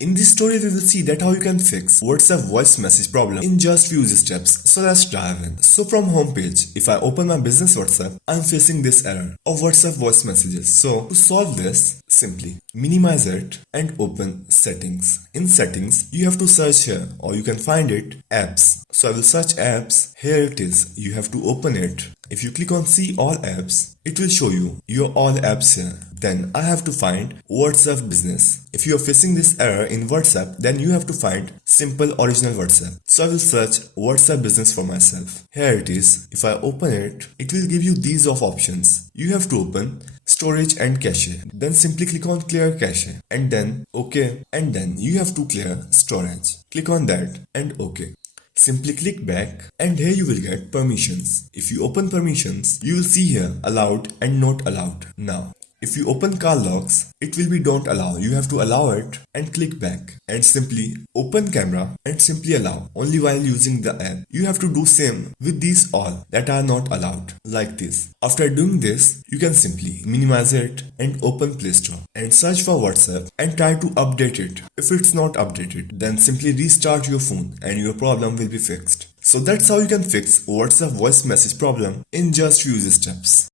In this tutorial, we will see that how you can fix WhatsApp voice message problem in just few steps. So let's dive in. So from home page, if I open my business WhatsApp, I'm facing this error of WhatsApp voice messages. So to solve this, simply minimize it and open settings. In settings, you have to search here or you can find it apps. So I will search apps. Here it is. You have to open it. If you click on see all apps, it will show you your all apps here. Then I have to find WhatsApp business. If you are facing this error in WhatsApp, then you have to find simple original WhatsApp. So I will search WhatsApp business for myself. Here it is. If I open it, it will give you these options. You have to open storage and cache. Then simply click on clear cache and then OK, and then you have to clear storage. Click on that and OK. Simply click back and here you will get permissions. If you open permissions, you will see here allowed and not allowed. Now, if you open call logs, it will be don't allow. You have to allow it and click back and simply open camera and simply allow only while using the app. You have to do same with these all that are not allowed like this. After doing this, you can simply minimize it and open Play Store and search for WhatsApp and try to update it. If it's not updated, then simply restart your phone and your problem will be fixed. So that's how you can fix WhatsApp voice message problem in just few steps.